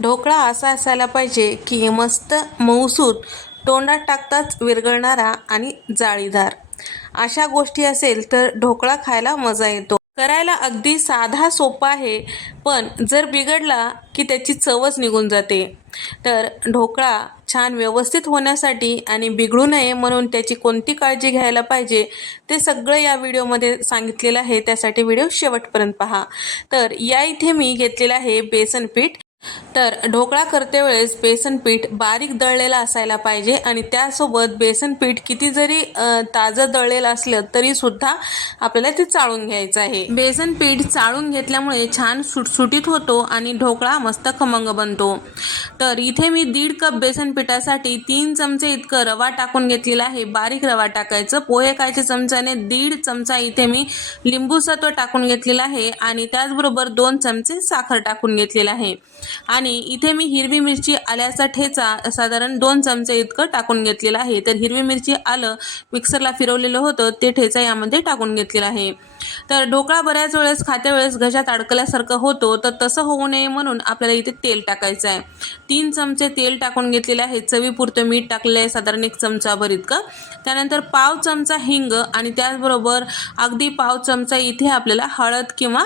ढोकळा असा असायला पाहिजे की मस्त मऊसूद तोंडात टाकताच विरघळणारा आणि जाळीदार. अशा गोष्टी असेल तर ढोकळा खायला मजा येतो. करायला अगदी साधा सोपा आहे पण जर बिघडला की त्याची चवच निघून जाते. तर ढोकळा छान व्यवस्थित होण्यासाठी आणि बिघडू नये म्हणून त्याची कोणती काळजी घ्यायला पाहिजे ते सगळं या व्हिडिओमध्ये सांगितलेलं आहे. त्यासाठी व्हिडिओ शेवटपर्यंत पहा. तर या इथे मी घेतलेलं आहे बेसन पीठ. तर ढोकळा करते वेळेस बेसन पीठ बारीक दळलेलं असायला पाहिजे आणि त्यासोबत बेसन पीठ किती जरी ताजं दळलेलं असलं तरी सुद्धा आपल्याला ते चाळून घ्यायचं आहे. बेसन पीठ चाळून घेतल्यामुळे छान सुटसुटीत होतो आणि ढोकळा मस्त खमंग बनतो. तर इथे मी दीड कप बेसन पिठासाठी तीन चमचे इतकं रवा टाकून घेतलेला आहे. बारीक रवा टाकायचं. पोहे खायच्या चमच्याने दीड चमचा इथे मी लिंबू सत्व टाकून घेतलेला आहे आणि त्याचबरोबर दोन चमचे साखर टाकून घेतलेलं आहे. आणि आणि इथे मी हिरवी मिरची आल्याचा ठेचा साधारण दोन चमचे इतकं टाकून घेतलेला आहे. तर हिरवी मिरची आलं मिक्सरला फिरवलेलं होतं ते ठेचा यामध्ये टाकून घेतलेला आहे. तर ढोकळा बऱ्याच वेळेस खात्या वेळेस घशात अडकल्यासारखं होतो तर तसं होऊ नये म्हणून आपल्याला इथे तेल टाकायचं आहे. तीन चमचे तेल टाकून घेतलेले आहे. चवीपुरतं मीठ टाकलेलं आहे साधारण एक चमचाभर इतकं. त्यानंतर पाव चमचा हिंग आणि त्याचबरोबर अगदी पाव चमचा इथे आपल्याला हळद किंवा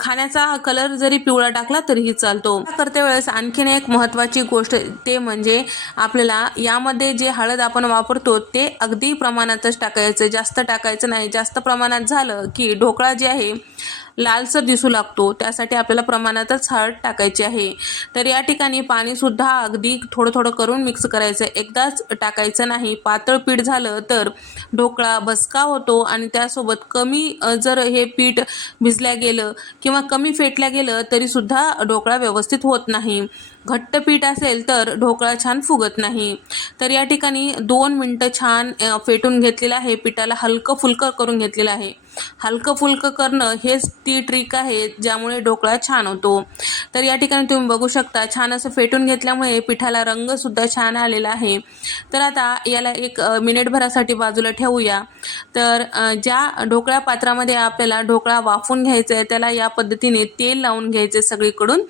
खाण्याचा कलर जरी पिवळा टाकला तरीही चालतो. करते वेळेस आणखीन एक महत्त्वाची गोष्ट ते म्हणजे आपल्याला यामध्ये जे हळद आपण वापरतो ते अगदी प्रमाणातच टाकायचं जास्त टाकायचं नाही. जास्त प्रमाणात झालं की ढोकळा जे आहे लालसर दिसू लागतो. त्यासाठी आपल्याला प्रमाणातच हळद टाकायची आहे. तर या ठिकाणी पाणीसुद्धा अगदी थोडं थोडं करून मिक्स करायचं. एकदाच टाकायचं नाही. पातळ पीठ झालं तर ढोकळा भसका होतो आणि त्यासोबत कमी जर हे पीठ भिजल्या गेलं किंवा कमी फेटल्या गेलं तरीसुद्धा ढोकळा व्यवस्थित होत नाही. घट्ट पीठ असेल तर ढोकळा छान फुगत नाही. तर या ठिकाणी दोन मिनटं छान फेटून घेतलेलं आहे. पिठाला हलकं फुलकं करून घेतलेलं आहे. हलकं फुलकं करणं हेच ती ट्रिक आहे ज्यामुळे ढोकळा छान होतो. तर या ठिकाणी तुम्ही बघू शकता छान असं फेटून घेतल्यामुळे पिठाला रंगसुद्धा छान आलेला आहे. तर आता याला एक मिनिटभरासाठी बाजूला ठेवूया. तर ज्या ढोकळा पात्रामध्ये आपल्याला ढोकळा वाफून घ्यायचा आहे त्याला या पद्धतीने तेल लावून घ्यायचं आहे सगळीकडून.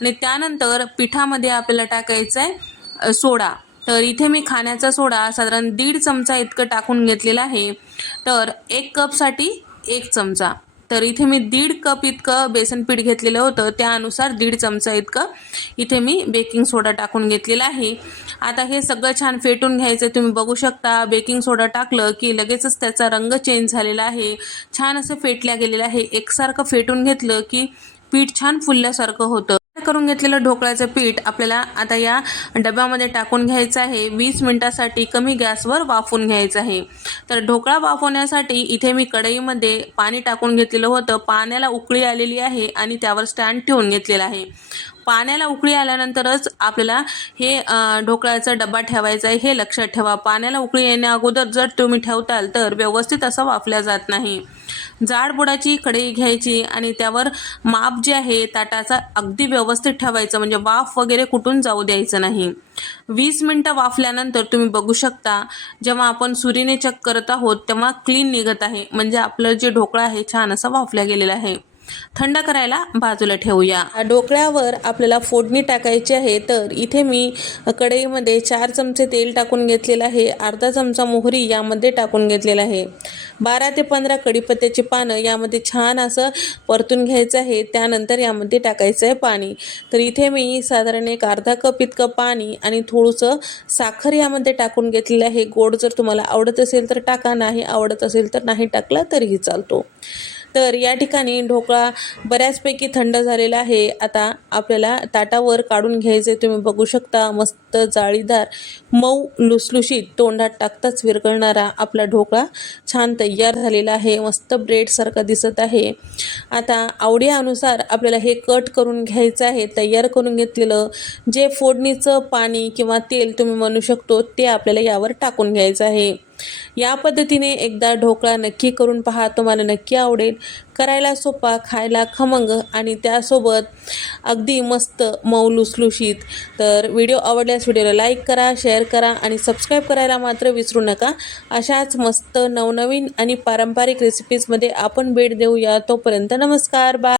आणि त्यानंतर पिठामध्ये आपल्याला टाकायचं आहे सोडा. तर इथे मी खाण्याचा सोडा साधारण दीड चमचा इतकं टाकून घेतलेला आहे. तर एक कपसाठी एक चमचा. तर इथे मी दीड कप इतकं बेसन पीठ घेतलेलं होतं. त्यानुसार दीड चमचा इतकं इथे मी बेकिंग सोडा टाकून घेतलेला आहे. आता हे सगळं छान फेटून घ्यायचं तुम्ही बघू शकता बेकिंग सोडा टाकलं की लगेचच त्याचा रंग चेंज झालेला आहे. छान असं फेटल्या गेलेलं आहे. एकसारखं फेटून घेतलं की पीठ छान फुलल्यासारखं होतं. करून घेतलेलं ढोकळ्याचं पीठ आपल्याला आता या डब्यामध्ये टाकून घ्यायचं आहे. वीस मिनटासाठी कमी गॅसवर वाफवून घ्यायचं आहे. तर ढोकळा वाफवण्यासाठी इथे मी कढईमध्ये पाणी टाकून घेतलेलं होतं. पाण्याला उकळी आलेली आहे आणि त्यावर स्टँड ठेवून घेतलेला आहे. पाण्याला उकळी आल्यानंतरच आपल्याला हे ढोकळ्याचा डबा ठेवायचा आहे. हे लक्षात ठेवा. पाण्याला उकळी येण्या अगोदर जर तुम्ही ठेवताल तर व्यवस्थित असं वाफल्या जात नाही. जाड बुडाची कढई घ्यायची आणि त्यावर माप जे आहे ताटाचा अगदी व्यवस्थित ठेवायचं. म्हणजे वाफ वगैरे कुठून जाऊ द्यायचं नाही. वीस मिनटं वाफल्यानंतर तुम्ही बघू शकता जेव्हा आपण सुरीने चेक करत आहोत तेव्हा क्लीन निघत आहे. म्हणजे आपलं जे ढोकळा आहे छान असा वाफल्या गेलेला आहे. थंड करायला बाजूला ठेवूया. ढोकळ्यावर आपल्याला फोडणी टाकायची आहे तर इथे मी कढईमध्ये चार चमचे तेल टाकून घेतलेलं आहे अर्धा चमचा मोहरी यामध्ये टाकून घेतलेला आहे. बारा ते पंधरा कढीपत्त्याची पानं यामध्ये छान असं परतून घ्यायचं आहे त्यानंतर यामध्ये टाकायचं आहे पाणी. तर इथे मी साधारण एक अर्धा कप इतकं पाणी आणि थोडंसं साखर यामध्ये टाकून घेतलेलं आहे. गोड जर तुम्हाला आवडत असेल तर टाका नाही आवडत असेल तर नाही टाकला तरीही चालतो. तर या ठिकाणी ढोकळा बऱ्याचपैकी थंड झालेला आहे. आता आपल्याला ताटावर काढून घ्यायचे. तुम्ही बघू शकता मस्त जाळीदार मऊ लुसलुशीत तोंडात टाकताच विरघळणारा आपला ढोकळा छान तयार झालेला आहे. मस्त ब्रेडसारखा दिसत आहे. आता आवडीनुसार आपल्याला हे कट करून घ्यायचं आहे. तयार करून घेतलेलं जे फोडणीचं पाणी किंवा तेल तुम्ही म्हणू शकतो ते आपल्याला यावर टाकून घ्यायचं आहे. या पद्धतीने एकदा ढोकळा नक्की करून पहा. तुम्हाला नक्की आवडेल. करायला सोपा खायला खमंग आणि त्यासोबत अगदी मस्त मऊ लुसलुशीत. तर व्हिडिओ आवडल्यास व्हिडिओला लाईक करा शेअर करा आणि सबस्क्राईब करायला मात्र विसरू नका. अशाच मस्त नवनवीन आणि पारंपरिक रेसिपीजमध्ये आपण भेट देऊया. तोपर्यंत नमस्कार. बाय